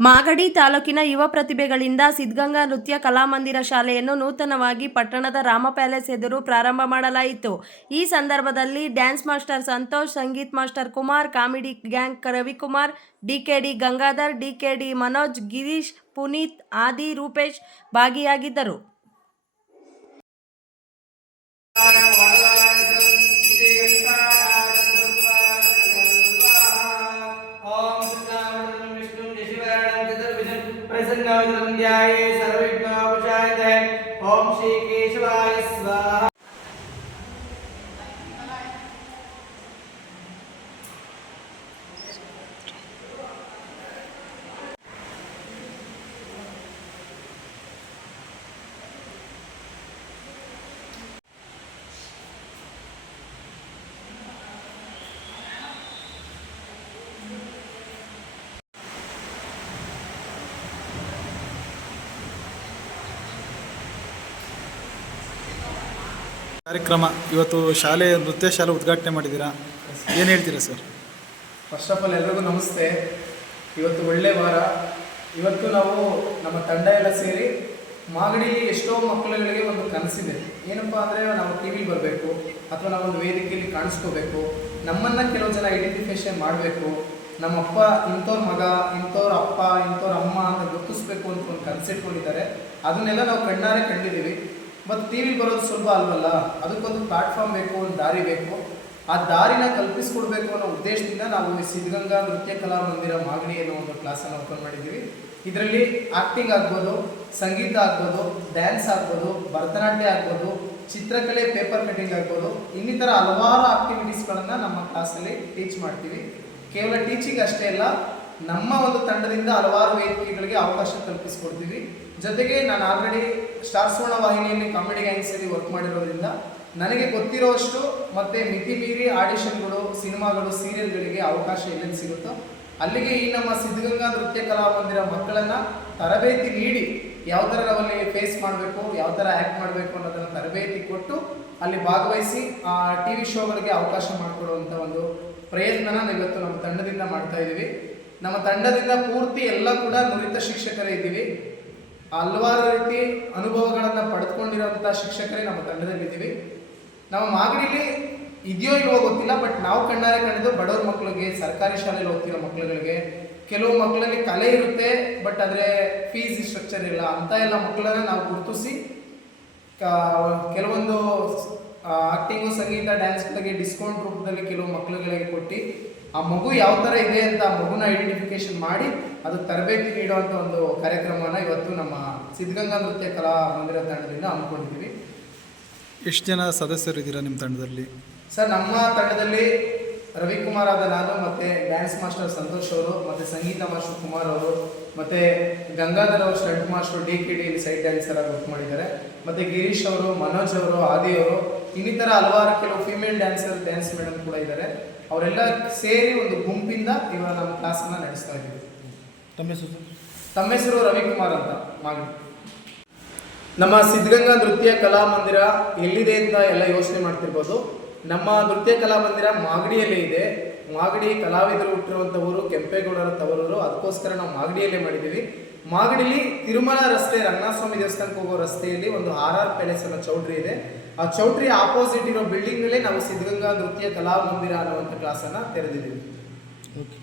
ಮಾಗಡಿ ತಾಲೂಕಿನ ಯುವ ಪ್ರತಿಭೆಗಳಿಂದ ಸಿದ್ಧಗಂಗಾ ನೃತ್ಯ ಕಲಾಮಂದಿರ ಶಾಲೆಯನ್ನು ನೂತನವಾಗಿ ಪಟ್ಟಣದ ರಾಮ ಪ್ಯಾಲೇಸ್ ಎದುರು ಪ್ರಾರಂಭ ಮಾಡಲಾಯಿತು. ಈ ಸಂದರ್ಭದಲ್ಲಿ dance master Santosh, Sangeet master Kumar, comedy gang Ravikumar, DKD Gangadhar, DKD Manoj, Girish, Puneeth, Aadi, Rupesh ಭಾಗಿಯಾಗಿದ್ದರು. ओम श्री केशवाय स्वाहा। ಕಾರ್ಯಕ್ರಮ ಇವತ್ತು ಶಾಲೆ ನೃತ್ಯ ಶಾಲೆ ಉದ್ಘಾಟನೆ ಮಾಡಿದ್ದೀರಾ, ಏನು ಹೇಳ್ತೀರಾ ಸರ್? ಫಸ್ಟ್ ಆಫ್ ಆಲ್ ಎಲ್ರಿಗೂ ನಮಸ್ತೆ. ಇವತ್ತು ಒಳ್ಳೆ ವಾರ. ಇವತ್ತು ನಾವು ನಮ್ಮ ತಂಡ ಎಲ್ಲ ಸೇರಿ ಮಾಗಡಿ ಎಷ್ಟೋ ಮಕ್ಕಳುಗಳಿಗೆ ಒಂದು ಕನಸಿದೆ. ಏನಪ್ಪ ಅಂದರೆ ನಾವು ಟಿ ವಿಲಿ ಬರಬೇಕು ಅಥವಾ ನಾವೊಂದು ವೇದಿಕೆಯಲ್ಲಿ ಕಾಣಿಸ್ಕೋಬೇಕು, ನಮ್ಮನ್ನು ಕೆಲವು ಜನ ಐಡೆಂಟಿಫಿಕೇಷನ್ ಮಾಡಬೇಕು, ನಮ್ಮಪ್ಪ ಇಂಥವ್ರ ಮಗ, ಇಂಥವ್ರ ಅಪ್ಪ, ಇಂಥವ್ರ ಅಮ್ಮ ಅಂತ ಗುರುತಿಸ್ಬೇಕು ಅಂತ ಒಂದು ಕನಸಿಟ್ಕೊಂಡಿದ್ದಾರೆ. ಅದನ್ನೆಲ್ಲ ನಾವು ಕಣ್ಣಾರೆ ಕಂಡಿದ್ದೀವಿ. ಮತ್ತು ಟಿ ವಿಲಿ ಬರೋದು ಸುಲಭ ಅಲ್ವಲ್ಲ, ಅದಕ್ಕೊಂದು ಪ್ಲಾಟ್ಫಾರ್ಮ್ ಬೇಕು, ಒಂದು ದಾರಿ ಬೇಕು. ಆ ದಾರಿನ ಕಲ್ಪಿಸ್ಕೊಡ್ಬೇಕು ಅನ್ನೋ ಉದ್ದೇಶದಿಂದ ನಾವು ಈ ಸಿದ್ಧಗಂಗಾ ನೃತ್ಯ ಕಲಾ ಮಂದಿರ ಮಾಗಡಿ ಅನ್ನೋ ಒಂದು ಕ್ಲಾಸನ್ನು ಓಪನ್ ಮಾಡಿದ್ದೀವಿ. ಇದರಲ್ಲಿ ಆ್ಯಕ್ಟಿಂಗ್ ಆಗ್ಬೋದು, ಸಂಗೀತ ಆಗ್ಬೋದು, ಡ್ಯಾನ್ಸ್ ಆಗ್ಬೋದು, ಭರತನಾಟ್ಯ ಆಗ್ಬೋದು, ಚಿತ್ರಕಲೆ, ಪೇಪರ್ ಕಟಿಂಗ್ ಆಗ್ಬೋದು, ಇನ್ನಿತರ ಹಲವಾರು ಆಕ್ಟಿವಿಟೀಸ್ಗಳನ್ನು ನಮ್ಮ ಕ್ಲಾಸಲ್ಲಿ ಟೀಚ್ ಮಾಡ್ತೀವಿ. ಕೇವಲ ಟೀಚಿಂಗ್ ಅಷ್ಟೇ ಅಲ್ಲ, ನಮ್ಮ ಒಂದು ತಂಡದಿಂದ ಹಲವಾರು ವೇದಿಕೆಗಳಿಗೆ ಅವಕಾಶ ಕಲ್ಪಿಸ್ಕೊಡ್ತೀವಿ. ಜೊತೆಗೆ ನಾನು ಆಲ್ರೆಡಿ ಸ್ಟಾರ್ ಸುವರ್ಣ ವಾಹಿನಿಯಲ್ಲಿ ಕಾಮಿಡಿ ಗ್ಯಾಂಗ್ಸಲ್ಲಿ ವರ್ಕ್ ಮಾಡಿರೋದ್ರಿಂದ ನನಗೆ ಗೊತ್ತಿರೋಷ್ಟು ಮತ್ತು ಮಿತಿ ಮೀರಿ ಆಡಿಷನ್ಗಳು, ಸಿನಿಮಾಗಳು, ಸೀರಿಯಲ್ಗಳಿಗೆ ಅವಕಾಶ ಎಲ್ಲೆಲ್ಲಿ ಸಿಗುತ್ತೋ ಅಲ್ಲಿಗೆ ಈ ನಮ್ಮ ಸಿದ್ಧಗಂಗಾ ನೃತ್ಯ ಕಲಾಮಂದಿರ ಮಕ್ಕಳನ್ನು ತರಬೇತಿ ನೀಡಿ ಯಾವ ಥರ ನಾವಲ್ಲಿ ಫೇಸ್ ಮಾಡಬೇಕು, ಯಾವ ಥರ ಆ್ಯಕ್ಟ್ ಮಾಡಬೇಕು ಅನ್ನೋದನ್ನು ತರಬೇತಿ ಕೊಟ್ಟು ಅಲ್ಲಿ ಭಾಗವಹಿಸಿ ಆ ಟಿ ವಿ ಶೋಗಳಿಗೆ ಅವಕಾಶ ಮಾಡಿಕೊಡುವಂಥ ಒಂದು ಪ್ರಯತ್ನನ ಇವತ್ತು ನಮ್ಮ ತಂಡದಿಂದ ಮಾಡ್ತಾ ಇದ್ದೀವಿ. ನಮ್ಮ ತಂಡದಿಂದ ಪೂರ್ತಿ ಎಲ್ಲ ಕೂಡ ನುರಿತ ಶಿಕ್ಷಕರೇ ಇದ್ದೀವಿ. ಹಲವಾರು ರೀತಿ ಅನುಭವಗಳನ್ನು ಪಡೆದುಕೊಂಡಿರೋಂಥ ಶಿಕ್ಷಕರೇ ನಮ್ಮ ತಂಡದಲ್ಲಿದ್ದೀವಿ. ನಮ್ಮ ಮಾಗಡಿಲಿ ಇದೆಯೋ ಇಲ್ವೋ ಗೊತ್ತಿಲ್ಲ, ಬಟ್ ನಾವು ಕಣ್ಣಾರೆ ಕಂಡಿದ್ದು ಬಡವ್ರ ಮಕ್ಕಳಿಗೆ, ಸರ್ಕಾರಿ ಶಾಲೆಯಲ್ಲಿ ಓದ್ತಿರೋ ಮಕ್ಕಳುಗಳಿಗೆ, ಕೆಲವು ಮಕ್ಕಳಲ್ಲಿ ಕಲೆ ಇರುತ್ತೆ ಬಟ್ ಆದರೆ ಫೀಸ್ ಸ್ಟ್ರಕ್ಚರ್ ಇಲ್ಲ, ಅಂಥ ಎಲ್ಲ ಮಕ್ಕಳನ್ನು ನಾವು ಗುರುತಿಸಿ ಕೆಲವೊಂದು ಆ್ಯಕ್ಟಿಂಗು, ಸಂಗೀತ, ಡ್ಯಾನ್ಸ್ಗಳಿಗೆ ಡಿಸ್ಕೌಂಟ್ ರೂಪದಲ್ಲಿ ಕೆಲವು ಮಕ್ಕಳುಗಳಿಗೆ ಕೊಟ್ಟು ಆ ಮಗು ಯಾವ ಥರ ಇದೆ ಅಂತ ಆ ಮಗುನ ಐಡೆಂಟಿಫಿಕೇಶನ್ ಮಾಡಿ ಅದು ತರಬೇತಿ ನೀಡುವಂಥ ಒಂದು ಕಾರ್ಯಕ್ರಮನ ಇವತ್ತು ನಮ್ಮ ಸಿದ್ಧಗಂಗಾ ನೃತ್ಯ ಕಲಾ ಮಂದಿರ ತಂಡದಿಂದ ಹಮ್ಮಿಕೊಂಡಿದ್ದೀವಿ. ಎಷ್ಟು ಜನ ಸದಸ್ಯರಿದ್ದೀರಾ ನಿಮ್ಮ ತಂಡದಲ್ಲಿ? ಸರ್, ನಮ್ಮ ತಂಡದಲ್ಲಿ ರವಿಕುಮಾರ್ ಆದ ನಾನು, ಮತ್ತು ಡ್ಯಾನ್ಸ್ ಮಾಸ್ಟರ್ ಸಂತೋಷ್ ಅವರು, ಮತ್ತು ಸಂಗೀತ ಮಾಸ್ಟರ್ ಕುಮಾರ್ ಅವರು, ಮತ್ತು ಗಂಗಾಧರ್ ಅವರು stunt master DKD side dancer ಆಗಿ ವರ್ಕ್ ಮಾಡಿದ್ದಾರೆ, ಮತ್ತು ಗಿರೀಶ್ ಅವರು, ಮನೋಜ್ ಅವರು, ಆದಿ ಅವರು, ಇನ್ನಿತರ ಹಲವಾರು ಕೆಲವು ಫೀಮೇಲ್ ಡ್ಯಾನ್ಸ್ ಮೇಡಮ್ ಕೂಡ ಇದ್ದಾರೆ. ಅವರೆಲ್ಲ ಸೇರಿ ಒಂದು ಗುಂಪಿಂದ ಇವಾಗ ನಮ್ಮ ಕ್ಲಾಸನ್ನು ನಡೆಸ್ತಾ ಇದ್ದೀವಿ. ತಮ್ಮ ಹೆಸರು ರವಿಕುಮಾರ್ ಅಂತ ಮಾಗಡಿ. ನಮ್ಮ ಸಿದ್ಧಗಂಗಾ ನೃತ್ಯ ಕಲಾ ಮಂದಿರ ಎಲ್ಲಿದೆ ಅಂತ ಎಲ್ಲ ಯೋಚನೆ ಮಾಡ್ತಿರ್ಬೋದು. ನಮ್ಮ ನೃತ್ಯ ಕಲಾ ಮಂದಿರ ಮಾಗಡಿಯಲ್ಲೇ ಇದೆ. ಮಾಗಡಿ ಕಲಾವಿದರು ಹುಟ್ಟಿರುವಂಥ ಊರು, ಕೆಂಪೇಗೌಡರ ತವರೂರು. ಅದಕ್ಕೋಸ್ಕರ ನಾವು ಮಾಗಡಿಯಲ್ಲೇ ಮಾಡಿದ್ದೀವಿ. ಮಾಗಡಿಲಿ ತಿರುಮಲ ರಸ್ತೆ, ರಂಗನಾಥಸ್ವಾಮಿ ದೇವಸ್ಥಾನಕ್ಕೆ ಹೋಗೋ ರಸ್ತೆಯಲ್ಲಿ ಒಂದು RR ಪ್ಯಾಲೇಸ್ ಅನ್ನೋ ಚೌಟ್ರಿ ಇದೆ. ಆ ಚೌಟ್ರಿ ಆಪೋಸಿಟ್ ಇರೋ ಬಿಲ್ಡಿಂಗ್ನಲ್ಲೇ ನಾವು ಸಿದ್ಧಗಂಗಾ ನೃತ್ಯ ಕಲಾ ಮಂದಿರ ಅನ್ನುವಂಥ ಕ್ಲಾಸನ್ನು ತೆರೆದಿದ್ದೀವಿ. ಓಕೆ.